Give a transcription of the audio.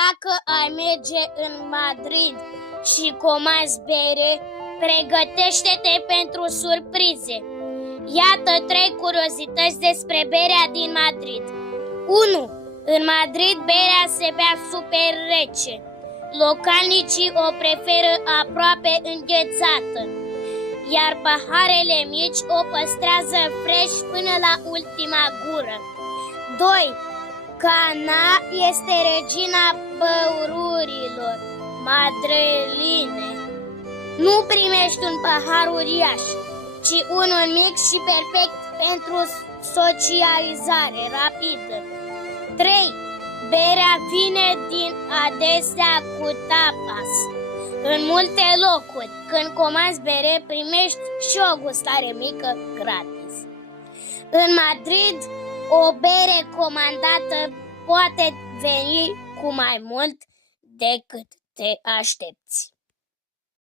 Dacă ai merge în Madrid și comanzi bere, pregătește-te pentru surprize. Iată 3 curiozități despre berea din Madrid. 1. În Madrid berea se bea super rece. Localnicii o preferă aproape înghețată, iar paharele mici o păstrează fresh până la ultima gură. 2. Cana este regina băuturilor madriline. Nu primești un pahar uriaș, ci unul mic și perfect pentru socializare rapidă. 3. Berea vine adesea cu tapas. În multe locuri, când comanzi bere, primești și o gustare mică gratis. În Madrid, o bere comandată poate veni cu mai mult decât te aștepți.